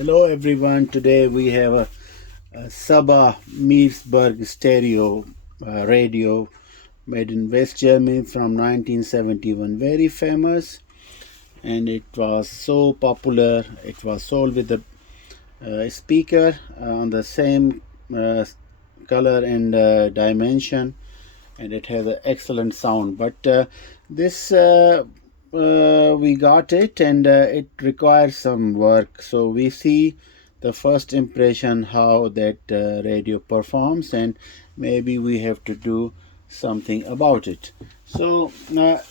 Hello everyone. Today we have a Saba Meersburg stereo radio made in West Germany from 1971. Very famous, and it was so popular. It was sold with a speaker on the same color and dimension, and it has an excellent sound. But this we got it, and it requires some work. So we see the first impression how that radio performs, and maybe we have to do something about it. So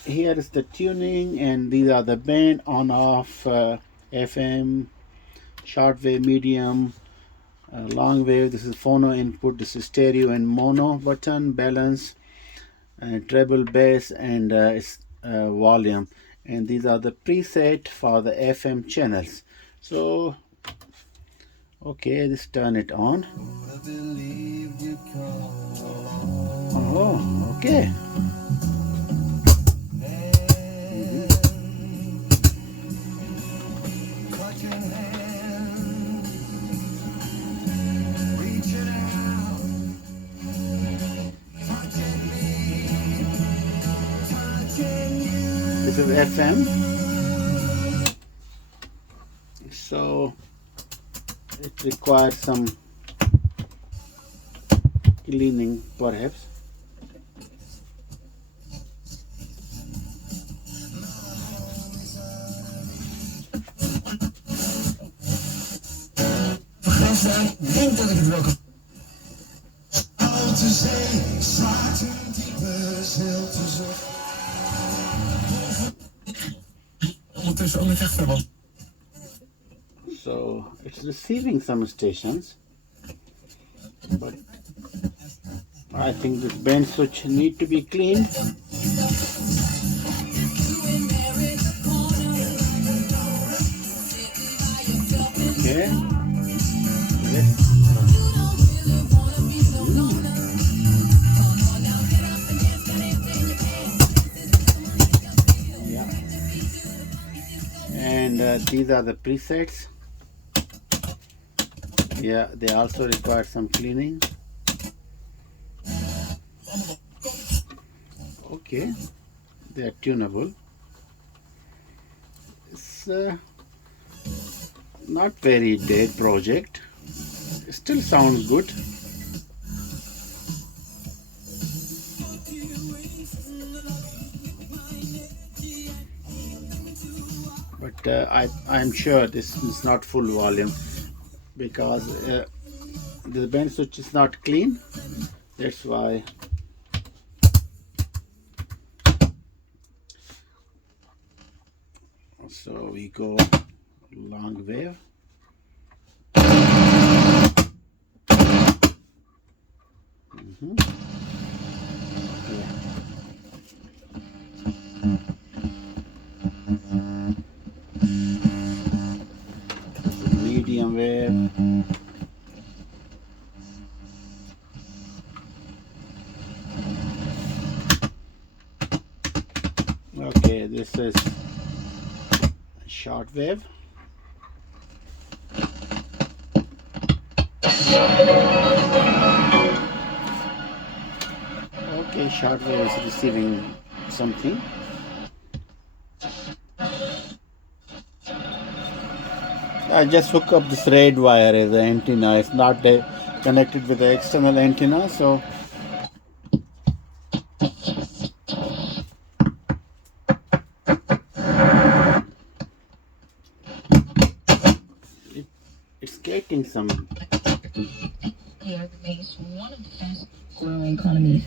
here is the tuning, and these are the band on off, FM, shortwave, medium, long wave. This is phono input. This is stereo and mono button, balance, treble, bass, and volume. And these are the preset for the FM channels. So okay, just turn it on. Oh, okay. This is FM. So it requires some cleaning perhaps. Denk dat ik het wel kan. Oude zee, zwart en diepe stilte. Ondertussen ook nog echt verband. So it's receiving some stations, but I think this band switch need to be cleaned. Okay. Yeah. And these are the presets. Yeah, they also require some cleaning. Okay, they are tunable. It's not very dead project. It still sounds good. But I'm sure this is not full volume, because the band switch is not clean. That's why. So we go long wave. Medium wave. Okay, this is short wave. Okay, short wave is receiving something. I just hook up this red wire as the antenna. It's not connected with the external antenna, so it's getting some. Here remains one of the fastest growing economies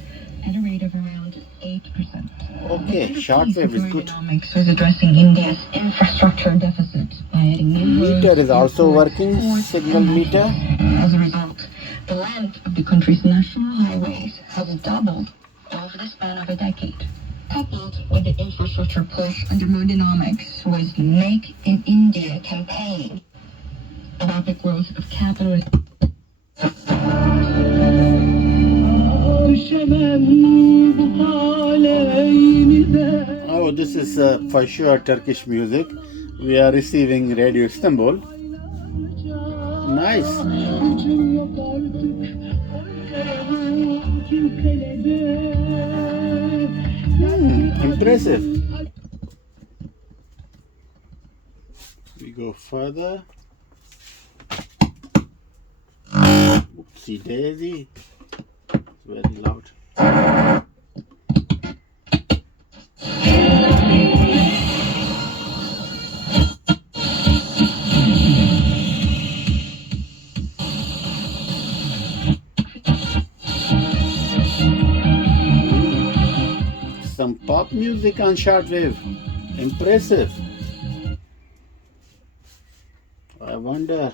at a rate of around 8%. Okay, shortwave is good. Economics is addressing India's infrastructure deficit by adding new Meter is also working, signal meter. As a result, the length of the country's national highways has doubled over the span of a decade. Coupled with the infrastructure push under Moodynomics was the Make in India campaign about the growth of capitalism. Oh, this is for sure Turkish music. We are receiving Radio Istanbul. Nice. Impressive. We go further. Oopsie daisy. It's very loud. Some pop music on shortwave. Impressive. I wonder.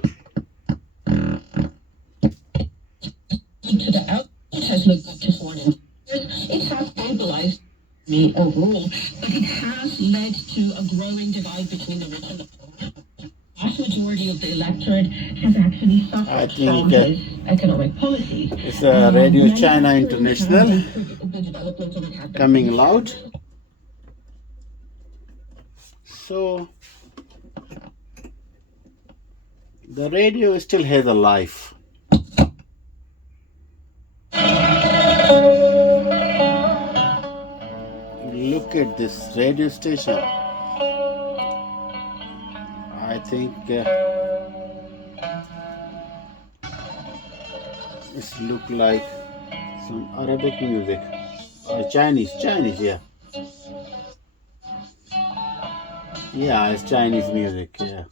To the out, it has moved up to 400. It has stabilized me overall, but it has led to a growing divide between the rich and the poor. The vast majority of the electorate has actually I suffered think from his economic policies. it's Radio Many China factors International have been the development of it has been coming pretty loud. slow. So the radio still has a life. Look at this radio station. I think it's look like some Arabic music. Chinese, yeah. Yeah, it's Chinese music, yeah.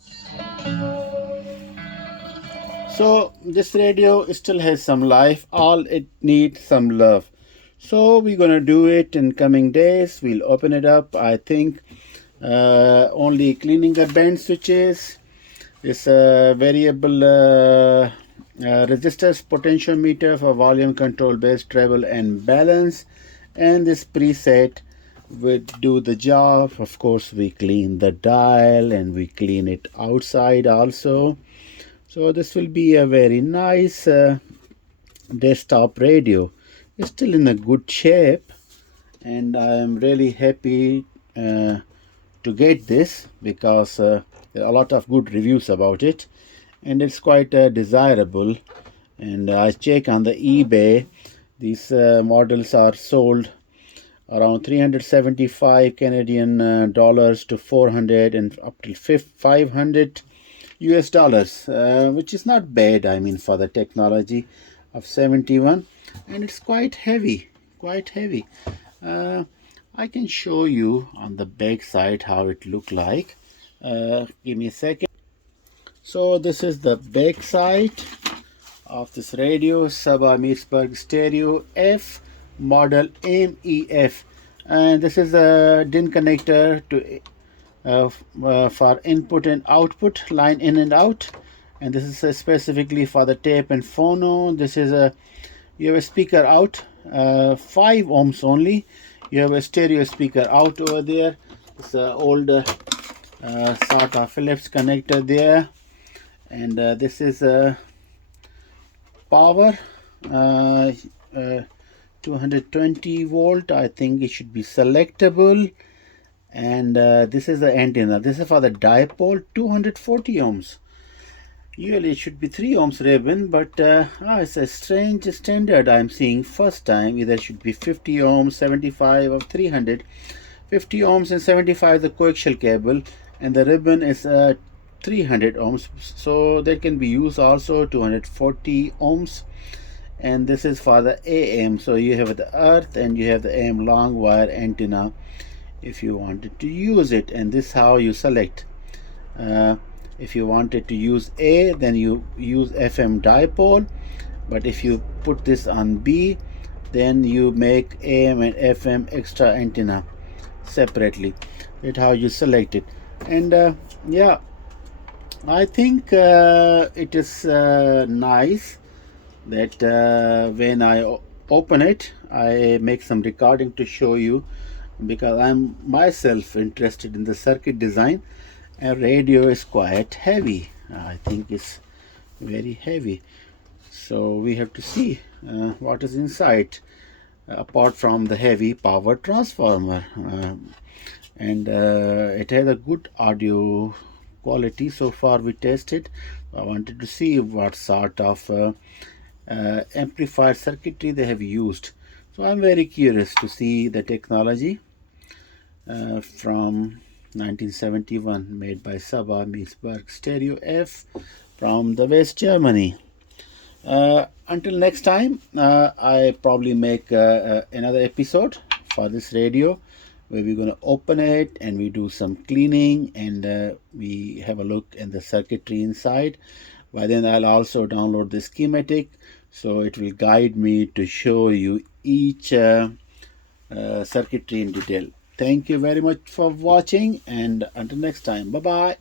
So this radio still has some life. All it needs some love. So we're gonna do it in coming days. We'll open it up. I think only cleaning the band switches. This variable resistors potentiometer for volume control, bass, treble, and balance. And this preset would do the job. Of course, we clean the dial and we clean it outside also. So this will be a very nice desktop radio. It's still in a good shape, and I am really happy to get this because there are a lot of good reviews about it, and it's quite desirable. And I check on the eBay, these models are sold around 375 Canadian dollars to 400 and up to 500 US dollars, which is not bad, I mean, for the technology of 71, and it's quite heavy, quite heavy. I can show you on the back side how it look like. Give me a second. So this is the back side of this radio, Saba Meersburg stereo F model MEF, and this is a DIN connector to for input and output, line in and out, and this is specifically for the tape and phono. This is you have a speaker out, 5 ohms only. You have a stereo speaker out over there. It's an old sort of Phillips connector there, and this is a power 220 volt. I think it should be selectable. And this is the antenna. This is for the dipole, 240 ohms. Usually it should be 3 ohms ribbon, but it's a strange standard I'm seeing first time. Either it should be 50 ohms, 75 or 300. 50 ohms and 75 the coaxial cable, and the ribbon is 300 ohms. So that can be used also 240 ohms. And this is for the AM. So you have the earth and you have the AM long wire antenna if you wanted to use it, and this is how you select. If you wanted to use A, then you use FM dipole, but if you put this on B, then you make AM and FM extra antenna separately. That's how you select it. And yeah, I think it is nice that when I open it, I make some recording to show you, because I'm myself interested in the circuit design, and radio is quite heavy. I think it's very heavy, so we have to see what is inside apart from the heavy power transformer. And it has a good audio quality. So far we tested. I wanted to see what sort of amplifier circuitry they have used. So I'm very curious to see the technology from 1971, made by Saba Meersburg Stereo F from the West Germany. Until next time, I probably make another episode for this radio where we're going to open it and we do some cleaning and we have a look at the circuitry inside. By then I'll also download the schematic, so it will guide me to show you each circuitry in detail. Thank you very much for watching, and until next time, bye bye.